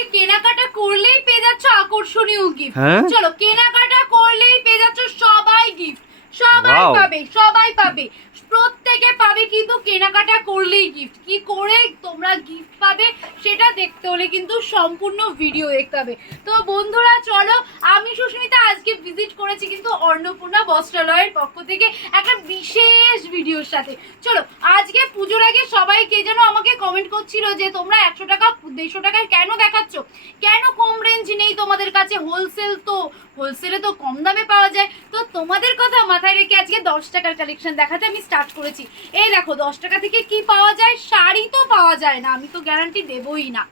আজকে কেনাকাটা করলেই পেয়ে যাচ্ছ আকর্ষণীয় গিফট। চলো কেনাকাটা করলেই পেয়ে যাচ্ছ সবাই গিফট, সবাই পাবে, সবাই পাবে, প্রত্যেকে পাবে, কিন্তু কেনাকাটা করলেই গিফট। কি করে তোমরা গিফট পাবে সেটা দেখতে হলে কিন্তু সম্পূর্ণ ভিডিও দেখতে হবে। তো বন্ধুরা চলো, আমি সুস্মিতা আজকে ভিজিট করেছি কিন্তু অন্নপূর্ণা বস্ত্রালয়ের পক্ষ থেকে একটা বিশেষ ভিডিওর সাথে। চলো আজকে পুজোর আগে সবাই কে যেন আমাকে কমেন্ট করছিল যে তোমরা 100 টাকা 150 টাকায় কেন দেখাচ্ছ, কেন কম রেঞ্জ নেই তোমাদের কাছে, হোলসেলে তো কম দামে পাওয়া যায়। তো তোমাদের কথা মাথায় রেখে আজকে 10 টাকার কালেকশন দেখাতে আমি স্টার্ট করেছি। এই দেখো 10 টাকা থেকে কি পাওয়া যায়, শাড়ি তো পাওয়া যায় না, আমি তো গ্যারান্টি দেবই না।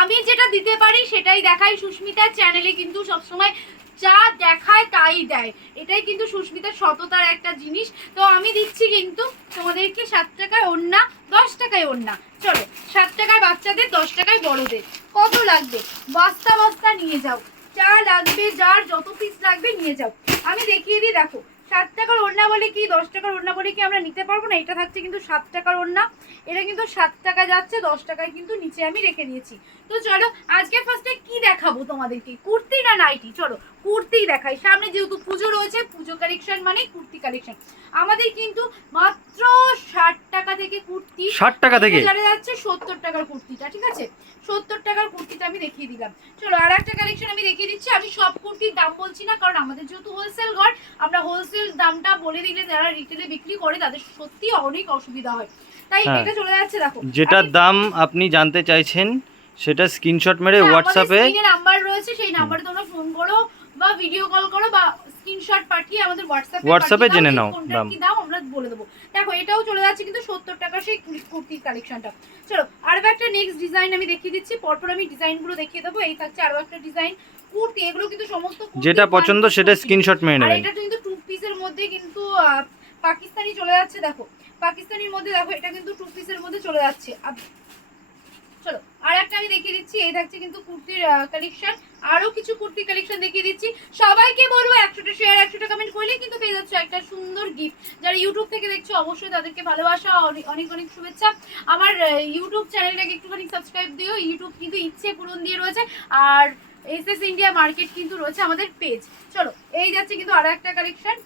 আমি যেটা দিতে পারি সেটাই দেখাই। সুস্মিতার চ্যানেলে কিন্তু সবসময় যা দেখায় তাই দেয়, এটাই কিন্তু সুস্মিতার সততার একটা জিনিস। তো আমি দিচ্ছি কিন্তু তোমাদেরকে 7 টাকায় ওড়না, 10 টাকায় ওড়না। চলো 7 টাকায় বাচ্চাদের, 10 টাকায় বড়দের। কত লাগবে বস্তা বস্তা নিয়ে যাও, যা লাগবে যার যত পিস লাগবে নিয়ে যাও। আমি দেখিয়ে দিই, দেখো 7 টাকার ওড়না বলে কি 10 টাকার ওড়না বলে কি আমরা নিতে পারবো না? এটা থাকছে কিন্তু 7 টাকার ওড়না, এটা কিন্তু 7 টাকা যাচ্ছে, 10 টাকায় কিন্তু নিচে আমি রেখে দিয়েছি। তো চলো আজকে ফার্স্টে কি দেখাবো তোমাদেরকে, কুর্তি না নাইটি? চলো কুর্তি দেখাই। সামনে যেহেতু পুজো রয়েছে, পুজো কালেকশন মানে কুর্তি কালেকশন। আমাদের কিন্তু মাত্র 60 টাকা থেকে কুর্তি, 60 টাকা থেকে চলে যাচ্ছে 70 টাকার কুর্তিটা। ঠিক আছে, 70 টাকার কুর্তিটা আমি দেখিয়ে দিলাম। চলো আর একটা কালেকশন আমি দেখিয়ে দিচ্ছি। আমি সব কুর্তির দাম বলছি না, কারণ আমাদের যেহেতু হোলসেল ঘর, আমরা হোলসেল দামটা বলে দিলে যারা রিটেলে বিক্রি করে তাদের সত্যি অনেক অসুবিধা হয়, তাই এটা চলে যাচ্ছে। দেখো যেটার দাম আপনি জানতে চাইছেন সেটা স্ক্রিনশট মেরে হোয়াটসঅ্যাপে নাম্বার রয়েছে, সেই নাম্বারে তোমরা ফোন করো বা ভিডিও কল করো বা স্ক্রিনশট পাঠিয়ে আমাদের হোয়াটসঅ্যাপে জেনে নাও দাম। কি দাম আমরা বলে দেবো। দেখো এটাও চলে যাচ্ছে কিন্তু 70 টাকা সেই কুর্তির কালেকশনটা। চলো আরো একটা নেক্সট ডিজাইন আমি দেখিয়ে দিচ্ছি, পরপর আমি ডিজাইনগুলো দেখিয়ে দেবো। এই থাকছে আরো একটা ডিজাইন কুর্তি, এগুলো কিন্তু সমস্ত যেটা পছন্দ সেটা স্ক্রিনশট মেরে নেবেন। এটা কিন্তু টু পিসের মধ্যে কিন্তু পাকিস্তানি চলে যাচ্ছে। দেখো পাকিস্তানির মধ্যে, দেখো এটা কিন্তু টু পিসের মধ্যে চলে যাচ্ছে। চলো আর একটা আমি দেখিয়ে দিচ্ছি, এই থাকছে কিন্তু কুর্তির কালেকশন। আরো কিছু কুর্তি কালেকশন দেখিয়ে দিচ্ছি। সবাইকে বলবো 100টা শেয়ার 100টা কমেন্ট করলে কিন্তু পেয়ে যাচ্ছ একটা সুন্দর গিফট। যারা ইউটিউব থেকে দেখছো অবশ্যই তাদেরকে ভালোবাসা, অনেক অনেক শুভেচ্ছা। আমার ইউটিউব চ্যানেলটাকে একটুখানি সাবস্ক্রাইব দিও। ইউটিউব কিন্তু ইচ্ছে পূরণ দিয়ে রয়েছে, আর এসএস ইন্ডিয়া মার্কেট কিন্তু রয়েছে আমাদের পেজ। চলো এই যাচ্ছে কিন্তু আরো একটা কালেকশন।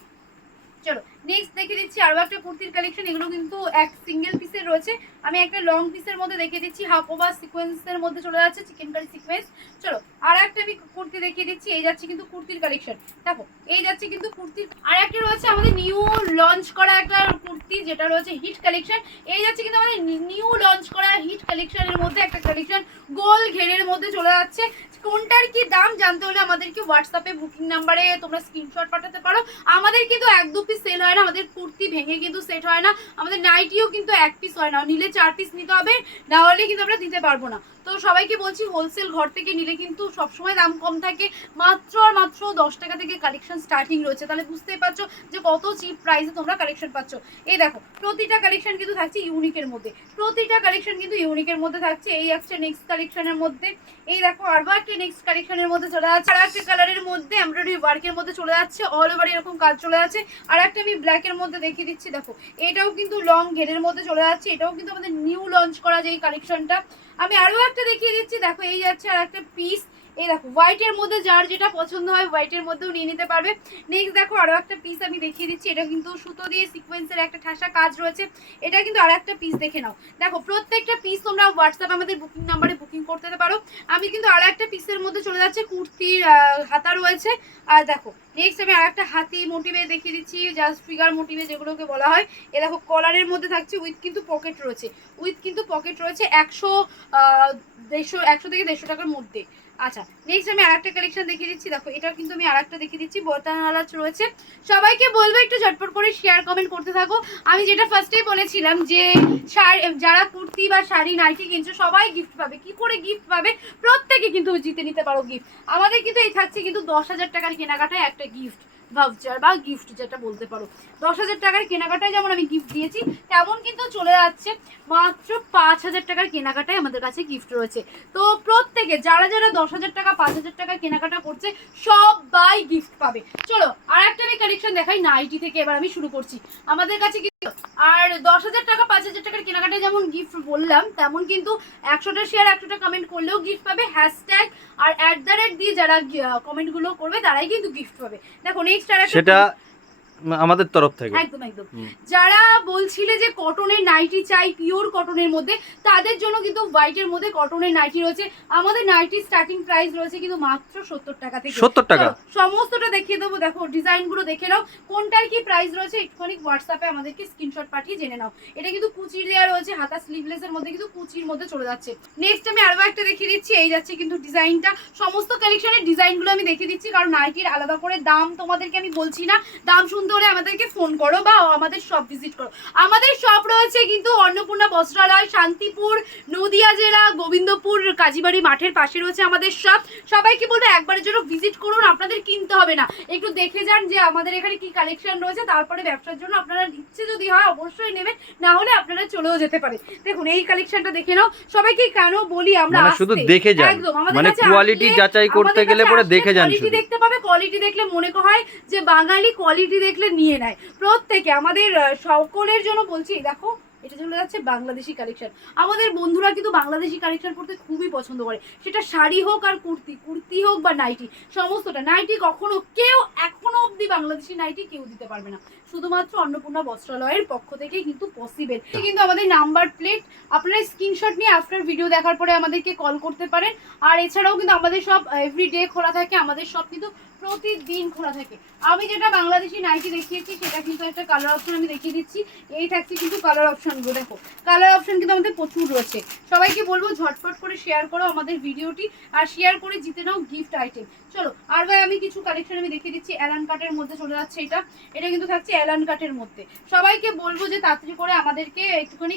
চলো নেক্সট দেখে দিচ্ছি আরো একটা কুর্তির কালেকশন। এগুলো কিন্তু এক সিঙ্গেল পিসের রয়েছে, আমি একটা লং পিসের মধ্যে দেখিয়ে দিচ্ছি। হাফ ওভার সিকোয়েন্সের মধ্যে চলে যাচ্ছে, চিকেন কারি সিকোয়েন্স। চলো আর একটা আমি কুর্তি দেখিয়ে দিচ্ছি। এই যাচ্ছে কিন্তু কুর্তির কালেকশন। দেখো এই যাচ্ছে কিন্তু কুর্তির। আর একটা রয়েছে আমাদের নিউ লঞ্চ করা একটা কুর্তি, যেটা রয়েছে হিট কালেকশন। এই যাচ্ছে কিন্তু আমাদের নিউ লঞ্চ করা হিট কালেকশনের মধ্যে একটা কালেকশন, গোল ঘেরের মধ্যে চলে যাচ্ছে। কোনটার কি দাম জানতে হলে আমাদেরকে হোয়াটসঅ্যাপে বুকিং নাম্বারে তোমরা স্ক্রিনশট পাঠাতে পারো। আমাদের কিন্তু 1-2 পিস সেল হয় না, আমাদের কুর্তি ভেঙে কিন্তু সেট হয় না, আমাদের নাইটিও কিন্তু 1 পিস হয় না, নিলে 4 পিস নিতে হবে, না হলে কিন্তু আমরা দিতে পারবো না। তো সবাইকে বলছি হোলসেল ঘর থেকে নিলে কিন্তু সবসময় দাম কম থাকে, মাত্র আর মাত্র 10 টাকা থেকে কালেকশন স্টার্টিং রয়েছে। তাহলে বুঝতেই পারছো যে কত চিপ প্রাইসে তোমরা কালেকশন পাচ্ছ। এই দেখো প্রতিটা কালেকশন কিন্তু থাকছে ইউনিকের মধ্যে, প্রতিটা কালেকশন কিন্তু ইউনিকের মধ্যে থাকছে। এই আসছে নেক্সট কালেকশনের মধ্যে। এই দেখো আরো একটা নেক্সট কালেকশনের মধ্যে চলে যাচ্ছে, আর একটা কালারের মধ্যে এমব্রয়ডারি ওয়ার্কের মধ্যে চলে যাচ্ছে, অল ওভার এরকম কাজ চলে যাচ্ছে। আর একটা আমি ব্ল্যাকের মধ্যে দেখিয়ে দিচ্ছি। দেখো এটাও কিন্তু লং ঘেরের মধ্যে চলে যাচ্ছে, এটাও কিন্তু আমাদের নিউ লঞ্চ করা যেই কালেকশনটা। আমি আরো একটা দেখিয়ে দিচ্ছি। দেখো এই যাচ্ছে আর একটা পিস। এই দেখো হোয়াইটের মধ্যে যার যেটা পছন্দ হয় হোয়াইটের মধ্যেও নিয়ে নিতে পারবে। নেক্সট দেখো আরো একটা পিস আমি দেখিয়ে দিচ্ছি, এটা কিন্তু সুতো দিয়ে সিকোয়েন্সের একটা ঠাসা কাজ রয়েছে। এটা কিন্তু আর একটা পিস দেখে নাও। দেখো প্রত্যেকটা পিস তোমরা হোয়াটসঅ্যাপে আমাদের বুকিং নাম্বারে বুকিং করতে পারো। আমি কিন্তু আর একটা পিসের মধ্যে চলে যাচ্ছে, কুর্তির হাতা রয়েছে। আর দেখো নেক্সট আমি আর একটা হাতি মোটিভে দেখিয়ে দিচ্ছি, জাস্ট ফিগার মোটিভে যেগুলোকে বলা হয়। এ দেখো কলারের মধ্যে থাকছে, উইথ কিন্তু পকেট রয়েছে, উইথ কিন্তু পকেট রয়েছে 100 থেকে 150 টাকার মধ্যে। আচ্ছা নেক্সট আমি আরেকটা কালেকশন দেখিয়ে দিচ্ছি। দেখো এটা কিন্তু আমি আরেকটা দেখিয়ে দিচ্ছি, বর্তানালা রয়েছে। সবাইকে বলবো একটু ঝটপট করে শেয়ার কমেন্ট করতে থাকো। আমি যেটা ফার্স্টেই বলেছিলাম যে যারা কুর্তি বা শাড়ি নাইটি কিনছো সবাই গিফট পাবে। কি করে গিফট পাবে? প্রত্যেকে কিন্তু জিতে নিতে পারো গিফট। আমাদের কিন্তু এই থাকছে কিন্তু 10,000 টাকার কেনাকাটায় একটা গিফট ভাউচার বা গিফট যেটা বলতে পারো। 10,000 টাকার কেনাকাটায় যেমন আমি গিফট দিয়েছি, তেমন কিন্তু চলে যাচ্ছে মাত্র 5,000 টাকার কেনাকাটায় আমাদের কাছে গিফট রয়েছে। তো প্রত্যেকে যারা যারা 10,000 টাকা 5,000 টাকা কেনাকাটা করছে সবাই গিফট পাবে। চলো আর একটা আমি কালেকশন দেখাই নাইটি থেকে, এবার আমি শুরু করছি। আমাদের কাছে আর 10,000 টাকা 5,000 টাকার কেনাকাটায় যেমন গিফট বললাম, তেমন কিন্তু 100টা শেয়ার 100টা কমেন্ট করলেও গিফট পাবে। হ্যাশট্যাগ আর @ দিয়ে যারা কমেন্ট গুলো করবে তারাই কিন্তু গিফট পাবে। দেখো নেক্সট আর সেটা আমাদের তরফ থেকে একদম একদম। যারা বলছিলে যে কটনের নাইটি চাই পিওর কটনের মধ্যে, তাদের জন্য কিন্তু হোয়াইটের মধ্যে কটনের নাইটি রয়েছে। আমাদের নাইটি স্টার্টিং প্রাইস রয়েছে কিন্তু মাত্র 70 টাকা থেকে। 70 টাকা সমস্তটা দেখিয়ে দেবো। দেখো ডিজাইন গুলো দেখে নাও, কোনটার কি প্রাইস রয়েছে একটুখানি হোয়াটসঅ্যাপে আমাদেরকে স্ক্রিনশট পাঠিয়ে জেনে নাও। এটা কিন্তু কুচির দেওয়া রয়েছে, হাতা স্লিভলেস এর মধ্যে কিন্তু কুচির মধ্যে চলে যাচ্ছে। নেক্সট আমি আরো একটা দেখিয়ে দিচ্ছি, এই যাচ্ছে কিন্তু ডিজাইনটা। সমস্ত কালেকশনের ডিজাইনগুলো আমি দেখিয়ে দিচ্ছি, কারণ নাইটির আলাদা করে দাম তোমাদেরকে আমি বলছি না। দাম শুনতে হলে আমাদেরকে ফোন করো বা আমাদের শপ ভিজিট করো। আমাদের শপ রয়েছে কিন্তু অন্নপূর্ণা বস্ত্রালয়, শান্তিপুর, নদিয়া জেলা, গোবিন্দপুর কাজীবাড়ি মাঠের পাশে রয়েছে আমাদের শপ। সবাইকে বলবো একবারের জন্য ভিজিট করুন, আপনাদের কিনতে হবে না, একটু দেখে যান যে আমাদের এখানে কি কালেকশন রয়েছে। তারপরে ব্যবসার জন্য আপনারা ইচ্ছে যদি হয় অবশ্যই নেবেন, না হলে আপনারা চলেও যেতে পারেন। দেখুন এই কালেকশনটা দেখে নাও। সবাইকে কেন বলি আমরা শুধু দেখে যান, মানে কোয়ালিটি যাচাই করতে গেলে পরে দেখে যান। কোয়ালিটি দেখতে পাবে, কোয়ালিটি দেখলে মনে হয় যে বাঙালি কোয়ালিটি দেখলে নিয়ে নেয় প্রত্যেকে। আমাদের সকলের জন্য বলছি, দেখো এটা চলে যাচ্ছে বাংলাদেশি কালেকশন। আমাদের বন্ধুরা কিন্তু বাংলাদেশি কালেকশন পড়তে খুবই পছন্দ করে, সেটা শাড়ি হোক আর কুর্তি হোক বা নাইটি, সমস্তটা। নাইটি কখনো কেউ এখনো অবধি বাংলাদেশি নাইটি কেউ দিতে পারবে না, শুধুমাত্র অন্নপূর্ণা বস্ত্রালয়ের পক্ষ থেকেই কিন্তু পসিবল। কিন্তু আমাদের নাম্বার প্লেট আপনারা স্ক্রিনশট নিয়ে আফটার ভিডিও দেখার পরে আমাদেরকে কল করতে পারেন। আর এছাড়াও কিন্তু আমাদের সব এভরিডে খোলা থাকে, আমাদের সব কিন্তু প্রতিদিন খোলা থাকে। আমি যেটা বাংলাদেশি নাইটি দেখিয়েছি সেটা কিন্তু একটা কালার অপশন আমি দেখিয়ে দিচ্ছি। এই থাকছে কিন্তু কালার অপশনগুলো, দেখো কালার অপশন কিন্তু আমাদের প্রচুর রয়েছে। সবাইকে বলবো ঝটপট করে শেয়ার করো আমাদের ভিডিওটি, আর শেয়ার করে জিতে নাও গিফট আইটেম। চলো আর ভাই আমি কিছু কালেকশন আমি দেখিয়ে দিচ্ছি। অ্যালান কাটের মধ্যে চলে যাচ্ছে এটা কিন্তু থাকছে অ্যালান কাটের মধ্যে। সবাইকে বলবো যে তাড়াতাড়ি করে আমাদেরকে একটুখানি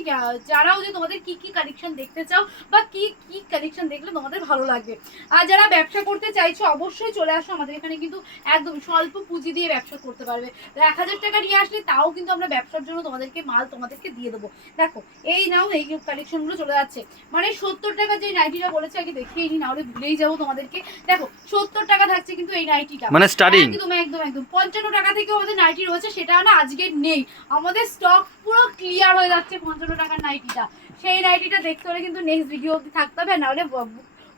যারাও যে তোমাদের কি কি কালেকশন দেখতে চাও বা কি কি কালেকশন দেখলে তোমাদের ভালো লাগবে। আর যারা ব্যবসা করতে চাইছো অবশ্যই চলে আসো আমাদের এখানে, কিন্তু একদম স্বল্প পুঁজি দিয়ে ব্যবসা করতে পারবে। 1000 টাকা নিয়ে আসলে তাও কিন্তু আমরা ব্যবসার জন্য তোমাদেরকে মাল তোমাদেরকে দিয়ে দেবো। দেখো এই নাও, এই কালেকশনগুলো চলে যাচ্ছে। মানে 70 টাকা যে নাইটিটা বলেছে আগে দেখিয়ে নি, নাহলে ভুলেই যাবো তোমাদেরকে। দেখো 70 টাকা থাকছে কিন্তু এই নাইটিটা, মানে স্টার্টিং একদম একদম একদম। 55 টাকা থেকেও আমাদের নাইটি রয়েছে, সেটা না আজকে নেই, আমাদের স্টক পুরো ক্লিয়ার হয়ে যাচ্ছে 55 টাকার নাইটিটা। সেই নাইটিটা দেখতে হলে কিন্তু নেক্সট ভিডিও অবধি থাকতে হবে, নাহলে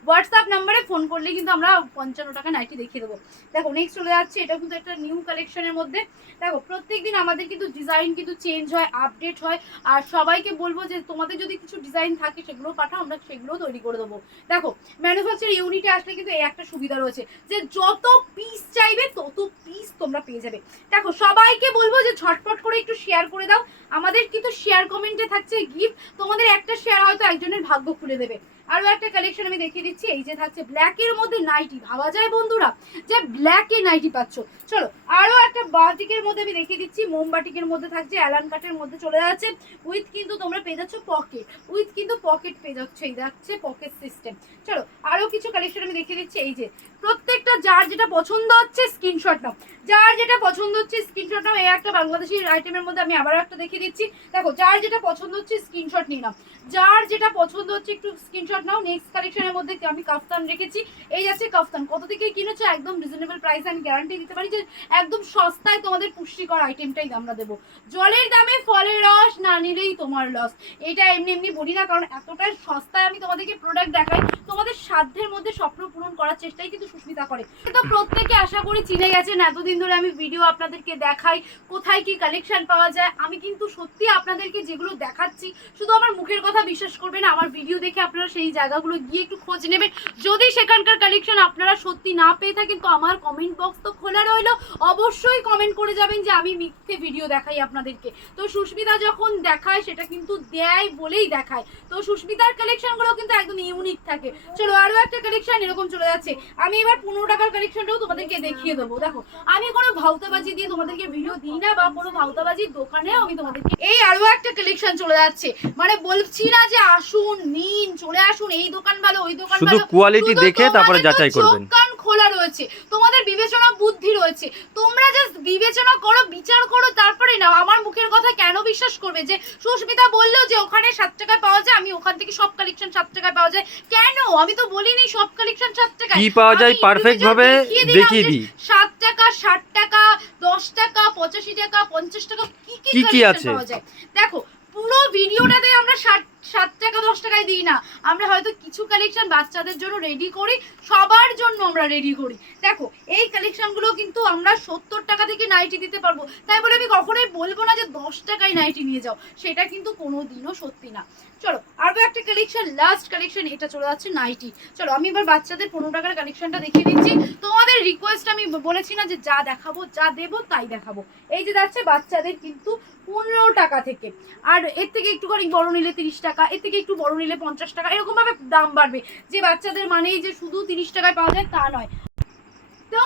হোয়াটসঅ্যাপ নাম্বারে ফোন করলে কিন্তু আমরা 55 টাকা নাইটি দেখিয়ে দেবো। দেখো নেক্সট চলে যাচ্ছে, এটা কিন্তু একটা নিউ কালেকশনের মধ্যে। দেখো প্রত্যেকদিন আমাদের কিন্তু ডিজাইন কিন্তু চেঞ্জ হয়, আপডেট হয়। আর সবাইকে বলবো যে তোমাদের যদি কিছু ডিজাইন থাকে সেগুলো পাঠাও, আমরা সেগুলো তৈরি করে দেবো। দেখো ম্যানুফ্যাকচার ইউনিটে আসলে কিন্তু এই একটা সুবিধা রয়েছে যে যত পিস চাইবে তত পিস তোমরা পেয়ে যাবে। দেখো সবাইকে বলবো যে ঝটপট করে একটু শেয়ার করে দাও। আমাদের কিন্তু শেয়ার কমেন্টে থাকছে গিফট, তোমাদের একটা শেয়ার হয়তো একজনের ভাগ্য খুলে দেবে। আরো একটা কালেকশন আমি দেখিয়ে দিচ্ছি, এই যে থাকছে ব্ল্যাকের মধ্যে নাইটি। ভাবা যায় বন্ধুরা যে ব্ল্যাকে নাইটি পাচ্ছ। চলো আরো একটা বাটিকের মধ্যে আমি দেখিয়ে দিচ্ছি, মোমবাটিকের মধ্যে থাকছে, অ্যালান কাটের মধ্যে চলে যাচ্ছে। উইথ কিন্তু তোমরা পেয়ে যাচ্ছ পকেট, উইথ কিন্তু পকেট পেয়ে যাচ্ছ, এই যাচ্ছে পকেট সিস্টেম। চলো আরো কিছু কালেকশন আমি দেখিয়ে দিচ্ছি, এই যে প্রত্যেকটা যার যেটা পছন্দ হচ্ছে স্ক্রিনশট নাও, যার যেটা পছন্দ হচ্ছে স্ক্রিনশট নাও। এই একটা বাংলাদেশি আইটেমের মধ্যে আমি আবার একটা দেখিয়ে দিচ্ছি। দেখো যার যেটা পছন্দ হচ্ছে স্ক্রিনশট নিয়ে নাও, যার যেটা পছন্দ হচ্ছে একটু স্ক্রিনশট নাও। নেক্সট কালেকশনের মধ্যে আমি কাফতান রেখেছি, এই যাচ্ছে কাফতান। কত থেকে কিনেছো একদম রিজনেবল প্রাইসে, আমি গ্যারান্টি দিতে পারি যে একদম সস্তায় তোমাদের পুষ্টিকর আইটেমটাই আমরা দেবো। জলের দামে ফলের রস না নিলেই তোমার লস, এটা এমনি এমনি বলি না, কারণ এতটাই সস্তায় আমি তোমাদেরকে প্রোডাক্ট দেখাই। তোমাদের সাধ্যের মধ্যে স্বপ্ন পূরণ করার চেষ্টাই কিন্তু সুস্মিতা করে। তো প্রত্যেকে আশা করি চিনে গেছেন, এতদিন ধরে আমি ভিডিও আপনাদেরকে দেখাই কোথায় কি কালেকশন পাওয়া যায়। আমি কিন্তু সত্যি আপনাদেরকে যেগুলো দেখাচ্ছি শুধু আমার মুখের কথা বিশ্বাস করবেন, আমার ভিডিও দেখে আপনারা সেই জায়গাগুলো গিয়ে একটু খোঁজ নেবেন। যদি সেখানকার কালেকশন আপনারা সত্যি না পেয়ে থাকেন তো আমার কমেন্ট বক্স তো খোলা রইলো, অবশ্যই কমেন্ট করে যাবেন যে আমি মিথ্যে ভিডিও দেখাই আপনাদেরকে। তো সুস্মিতা যখন দেখায় সেটা কিন্তু দেয় বলেই দেখায়, তো সুস্মিতার কালেকশনগুলো কিন্তু একদম ইউনিক থাকে। চলো আরো একটা কালেকশন এরকম চলে যাচ্ছে। আমি এবার 15 টাকার কালেকশনটাও তোমাদেরকে দেখিয়ে দেবো। দেখো আমি কোনো ভাউতাবাজি দিয়ে তোমাদেরকে ভিডিও দিই না, বা কোনো ভাউতাবাজির দোকানেও আমি তোমাদেরকে। এই আরো একটা কালেকশন চলে যাচ্ছে, মানে বলছি না যে আসুন নিন চলে আসুন এই দোকান ভালো ওই দোকান ভালো, শুধু কোয়ালিটি দেখে তারপরে যাচাই করবেন। দোকান খোলা রয়েছে, তোমাদের বিবেচনা বুদ্ধি রয়েছে, তোমরা জাস্ট বিবেচনা করো, বিচার করো, তারপরে নাও। আমার মুখের কথা কেন বিশ্বাস করবে যে সুস্মিতা বললো যে ওখানে 7 টাকায় পাওয়া যায়, আমি ওখান থেকে সব কালেকশন 7 টাকায় পাওয়া যায়? কেন? আমি তো বলিনি সব কালেকশন 7 টাকায়। কি পাওয়া যায় পারফেক্ট ভাবে দেখিয়ে দিই। 7 টাকা, 60 টাকা, 10 টাকা, 85 টাকা, 50 টাকা, কি কি কালেকশন আছে? পাওয়া যায় দেখো। পুরো ভিডিওটাতে আমরা 7 টাকা 10 টাকায় দিই না, আমরা হয়তো কিছু কালেকশন বাচ্চাদের জন্য রেডি করি, সবার জন্য আমরা রেডি করি। দেখো এই কালেকশনগুলো কিন্তু আমরা 70 টাকা থেকে নাইটি দিতে পারবো, তাই বলে আমি কখনোই বলবো না যে 10 টাকায় নাইটি নিয়ে যাও, সেটা কিন্তু কোনোদিনও সত্যি না। চলো আরো একটা কালেকশন, লাস্ট কালেকশন, এটা চলে যাচ্ছে নাইটি। চলো আমি এবার বাচ্চাদের 15 টাকার কালেকশনটা দেখিয়ে দিচ্ছি। তোমাদের রিকোয়েস্ট, আমি বলেছি না যে যা দেখাবো যা দেবো তাই দেখাবো। এই যে যাচ্ছে বাচ্চাদের কিন্তু 15 টাকা থেকে, আর এর থেকে একটুখানি বড় নিলে 30 টাকা, এর থেকে একটু বড় নিলে 50 টাকা, এরকম ভাবে দাম বাড়বে। যে বাচ্চাদের মানেই যে শুধু 30 টাকায় পাওয়া যায় তা নয়। তো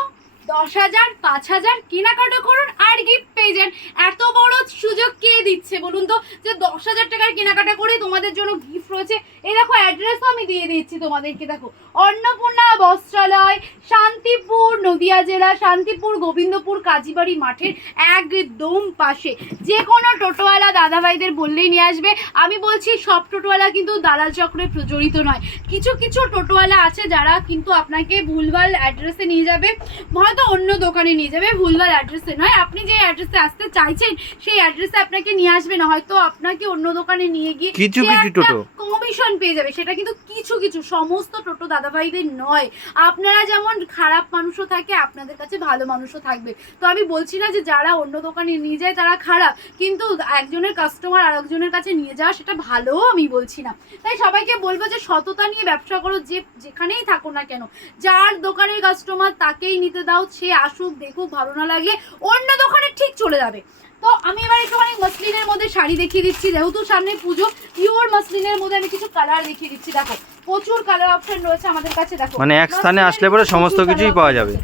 10,000 5,000 কেনাকাটা করুন আর গিফট পেয়ে যান। এত বড় সুযোগ কে দিচ্ছে বলুন তো, যে 10,000 টাকার কেনাকাটা করে তোমাদের জন্য গিফট রয়েছে। এই দেখো অ্যাড্রেসও আমি দিয়ে দিচ্ছি তোমাদেরকে, দেখো অন্নপূর্ণা বস্ত্রালয়, শান্তিপুর, নদিয়া জেলা, শান্তিপুর গোবিন্দপুর কাজীবাড়ি মাঠের একদম পাশে। যে কোনো টোটোওয়ালা দাদাভাইদের বললেই নিয়ে আসবে। আমি বলছি সব টোটোওয়ালা কিন্তু দালাল চক্রে জড়িত নয়, কিছু কিছু টোটোওয়ালা আছে যারা কিন্তু আপনাকে ভুলভাল অ্যাড্রেসে নিয়ে যাবে, হয়তো অন্য দোকানে নিয়ে যাবে, ভুলভাল অ্যাড্রেসে নয়। আপনি যে অ্যাড্রেসে আসতে চাইছেন সেই অ্যাড্রেসে আপনাকে নিয়ে আসবে না, হয়তো আপনাকে অন্য দোকানে নিয়ে গিয়ে কিছু কিছু টোটো কমিশন পেয়ে যাবে। সেটা কিন্তু কিছু কিছু, সমস্ত টোটো দাদাভাইদের নয়। আপনারা যেমন খারাপ মানুষও থাকে, আপনাদের কাছে ভালো মানুষও থাকবে। তো আমি বলছি না যে যারা অন্য দোকানে নিয়ে যায় তারা খারাপ, কিন্তু একজনের কাস্টমার আর একজনের কাছে নিয়ে যাওয়া সেটা ভালোও আমি বলছি না। তাই সবাইকে বলবো যে সততা নিয়ে ব্যবসা করো, যে যেখানেই থাকো না কেন, যার দোকানের কাস্টমার তাকেই নিতে দাও, সে আসুক দেখুক, ভালো না লাগলে অন্য দোকানে ঠিক চলে যাবে। তো আমি এবার একটুখানি মসলিনের মধ্যে শাড়ি দেখিয়ে দিচ্ছি, যেহেতু সামনে পুজো, পিওর মসলিনের মধ্যে আমি কিছু কালার দেখিয়ে দিচ্ছি। দেখো প্রচুর কালার অপশন রয়েছে আমাদের কাছে। দেখো মানে এক স্থানে আসলে পরে সমস্ত কিছুই পাওয়া যাবে।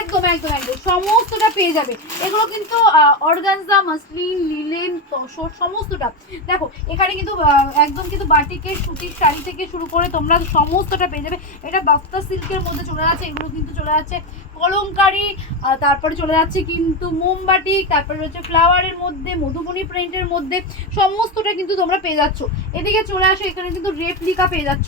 একদম একদম একদম সমস্তটা পেয়ে যাবে। এগুলো কিন্তু অর্গানজা, মসলিন, লিলেন, তসর সমস্তটা। দেখো এখানে কিন্তু একদম কিন্তু বাটিকের সুতির শাড়ি থেকে শুরু করে তোমরা সমস্তটা পেয়ে যাবে। এটা বাফতা সিল্কের মধ্যে চলে যাচ্ছে, এগুলো কিন্তু চলে যাচ্ছে কলমকারি, তারপরে চলে যাচ্ছে কিন্তু মোমবাটি, তারপরে রয়েছে ফ্লাওয়ারের মধ্যে, মধুবনী প্রিন্টের মধ্যে, সমস্তটা কিন্তু তোমরা পেয়ে যাচ্ছ। এদিকে চলে আসো, এখানে কিন্তু রেপ্লিকা পেয়ে যাচ্ছ,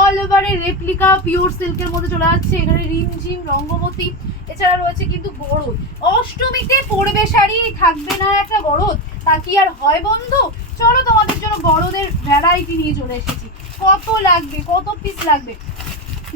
অল ওভারে রেপ্লিকা পিওর সিল্কের মধ্যে চলে যাচ্ছে। এখানে রিমঝিম, রঙ্গবতী, এছাড়া রয়েছে কিন্তু গরদ। অষ্টমীতে পরবে শাড়ি, থাকবে না একটা গরদ, তা কি আর হয় বন্ধু? চলো তোমাদের জন্য গরদের ভ্যারাইটি নিয়ে চলে এসেছি। কত লাগবে, কত পিস লাগবে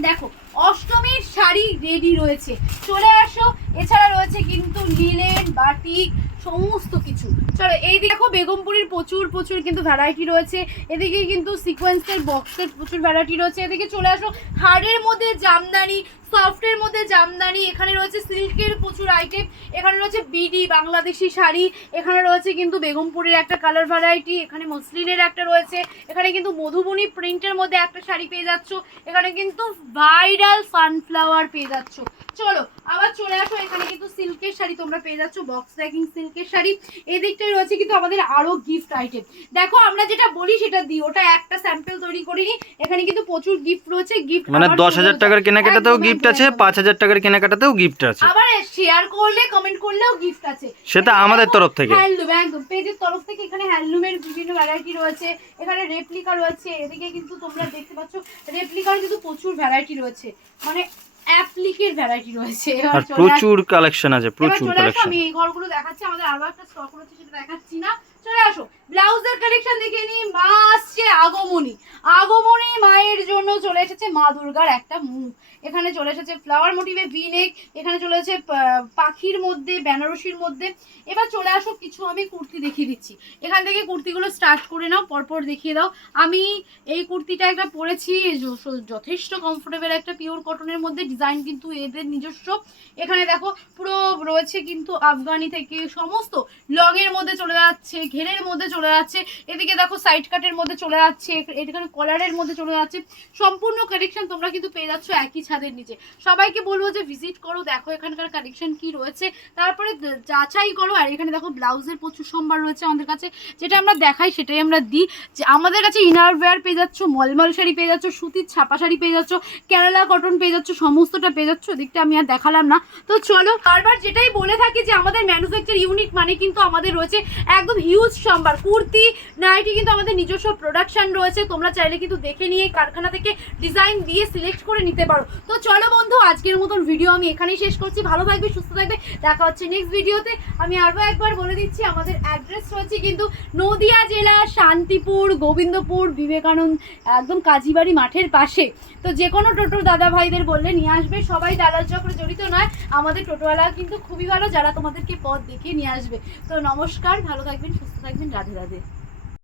দেখো, অষ্টমীর শাড়ি রেডি রয়েছে, চলে আসো। এছাড়া রয়েছে কিন্তু লিলেন, বাটিক, সমস্ত কিছু। চলো এই দেখো বেগমপুরীর প্রচুর প্রচুর কিন্তু ভ্যারাইটি রয়েছে। এদিকে কিন্তু সিকোয়েন্সের বক্সের প্রচুর ভ্যারাইটি রয়েছে। এদিকে চলে আসো হাড়ের মধ্যে জামদানি, সফটের মধ্যে জামদানি, এখানে রয়েছে সিল্কের প্রচুর আইটেম, এখানে রয়েছে বিডি বাংলাদেশি শাড়ি, এখানে রয়েছে কিন্তু বেগমপুরের একটা কালার ভ্যারাইটি, এখানে মসলিনের একটা রয়েছে, এখানে কিন্তু মধুবনী প্রিন্টের মধ্যে একটা শাড়ি পেয়ে যাচ্ছ, এখানে কিন্তু ভাইরাল সানফ্লাওয়ার পেয়ে যাচ্ছ। চলো আবার চলে আসো, এখানে কিন্তু সিল্কের শাড়ি তোমরা পেয়ে যাচ্ছ, বক্স প্যাকিং সিল্কের শাড়ি। এই দিকটায় রয়েছে কিন্তু আমাদের আরো গিফট আইটেম। দেখো আমরা যেটা বলি সেটা দিই, ওটা একটা স্যাম্পল তৈরি করিনি, এখানে কিন্তু প্রচুর গিফট রয়েছে। গিফট মানে 10,000 টাকার কেনাকাটাতেও গিফট আছে, 5,000 টাকার কেনাকাটাতেও গিফট আছে, আবার শেয়ার করলে কমেন্ট করলেও গিফট আছে, সেটা আমাদের তরফ থেকে, হ্যান্ডলুম একদম পেজের তরফ থেকে। এখানে হ্যান্ডলুমের বিভিন্ন ভ্যারাইটি রয়েছে, এখানে রেপ্লিকা রয়েছে, এদিকে কিন্তু তোমরা দেখতে পাচ্ছ রেপ্লিকার কিন্তু প্রচুর ভ্যারাইটি রয়েছে, মানে অ্যাপ্লিকের ভ্যারাইটি রয়েছে। আর প্রচুর কালেকশন আছে, প্রচুর কালেকশন। আমি এই ঘরগুলো দেখাচ্ছি, আমাদের আরো একটা স্টক রয়েছে সেটা দেখাচ্ছি না। চলে আসো ব্লাউজের কালেকশন দেখে নি। মা আসছে আগমনী, আগমনী মায়ের জন্য চলে এসেছে মা দুর্গার একটা মুখ। এখানে চলে এসেছে ফ্লাওয়ার মোটিভে ভিনেক, এখানে চলে এসেছে পাখির মধ্যে, বেনারসির মধ্যে। এবার চলে আসো কিছু আমি কুর্তি দেখিয়ে দিচ্ছি, এখান থেকে কুর্তিগুলো স্টার্ট করে নাও, পরপর দেখিয়ে দাও। আমি এই কুর্তিটা একটা পরেছি, যথেষ্ট কমফোর্টেবল, একটা পিওর কটনের মধ্যে, ডিজাইন কিন্তু এদের নিজস্ব। এখানে দেখো পুরো রয়েছে কিন্তু আফগানি থেকে সমস্ত, লং এর মধ্যে চলে যাচ্ছে, ঘেরের মধ্যে চলে চলে যাচ্ছে, এদিকে দেখো সাইড কাটের মধ্যে চলে যাচ্ছে, এখানে কলারের মধ্যে চলে যাচ্ছে। সম্পূর্ণ কালেকশন তোমরা কিন্তু পেয়ে যাচ্ছ একই ছাদের নিচে। সবাইকে বলবো যে ভিজিট করো, দেখো এখানকার কালেকশন কি রয়েছে, তারপরে যাচাই করো। আর এখানে দেখো ব্লাউজের প্রচুর সম্ভার রয়েছে আমাদের কাছে, যেটা আমরা দেখাই সেটাই আমরা দিই। যে আমাদের কাছে ইনার ওয়্যার পেয়ে যাচ্ছ, মলমল শাড়ি পেয়ে যাচ্ছ, সুতির ছাপা শাড়ি পেয়ে যাচ্ছ, কেরালা কটন পেয়ে যাচ্ছ, সমস্তটা পেয়ে যাচ্ছ। দিকটা আমি আর দেখালাম না। তো চলো, বারবার যেটাই বলে থাকি যে আমাদের ম্যানুফ্যাকচার ইউনিট মানে কিন্তু আমাদের রয়েছে একদম হিউজ সম্ভার। কুর্তি নাইটি কিন্তু আমাদের নিজস্ব প্রোডাকশন রয়েছে, তোমরা চাইলে কিন্তু দেখে নিয়ে কারখানা থেকে ডিজাইন দিয়ে সিলেক্ট করে নিতে পারো। তো চলো বন্ধু, আজকের মতন ভিডিও আমি এখানেই শেষ করছি। ভালো থাকবে, সুস্থ থাকবে, দেখা হচ্ছে নেক্সট ভিডিওতে। আমি আরও একবার বলে দিচ্ছি, আমাদের অ্যাড্রেস রয়েছে কিন্তু নদিয়া জেলা, শান্তিপুর, গোবিন্দপুর, বিবেকানন্দ, একদম কাজীবাড়ি মাঠের পাশে। তো যে কোনো টোটো দাদা ভাইদের বললে নিয়ে আসবে। সবাই দালাল চক্রে জড়িত নয়, আমাদের টোটোওয়ালা কিন্তু খুবই ভালো, যারা তোমাদেরকে পথ দেখিয়ে নিয়ে আসবে। তো নমস্কার, ভালো থাকবেন, সুস্থ থাকবেন, রাধে রাধে।